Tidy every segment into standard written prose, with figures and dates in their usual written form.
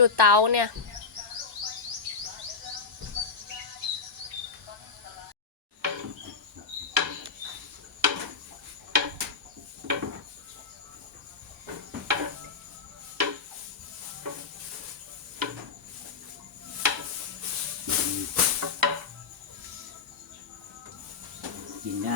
อยู่เตาเนี่ยกินได้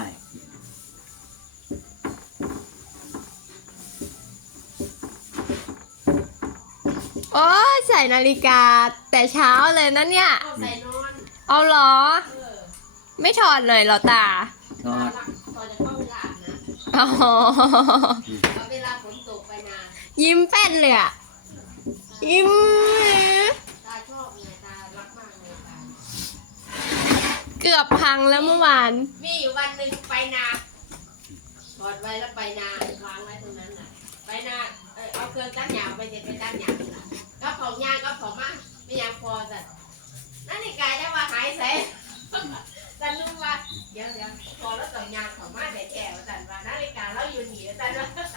โอ้ยใส่นาฬิกาแต่เช้าเลยนะเนี่ยเอาใส่นอนเอาเหรอเไม่ถอดหน่อยเหรอตาทอดตอนจะเข้าเวลาอาบนะอ๋อเอาเวลาฝนตกไปนายิ้มแป้นเลยอะยิ้มตาชอบไงตารักมากเลยตาเกือบพังแล้วเมื่อวานมีอยู่วันหนึ่งไปนาถอดไว้แล้วไปนาวางไว้ตรงนั้นน่ะไปนาเอาเครื่องตั้งหยาไปเด็ดไปตั้งหยาน่ะก็ของยางก็ของมาไม่ยางพอแต่นั่นนี่กายได้ว่าหายแสนแต่ลุงว่าเดี๋ยวพอแล้วต่อยางของมาแต่แก่แต่ว่านาฬิกาเราอยู่หนีแต่ว่า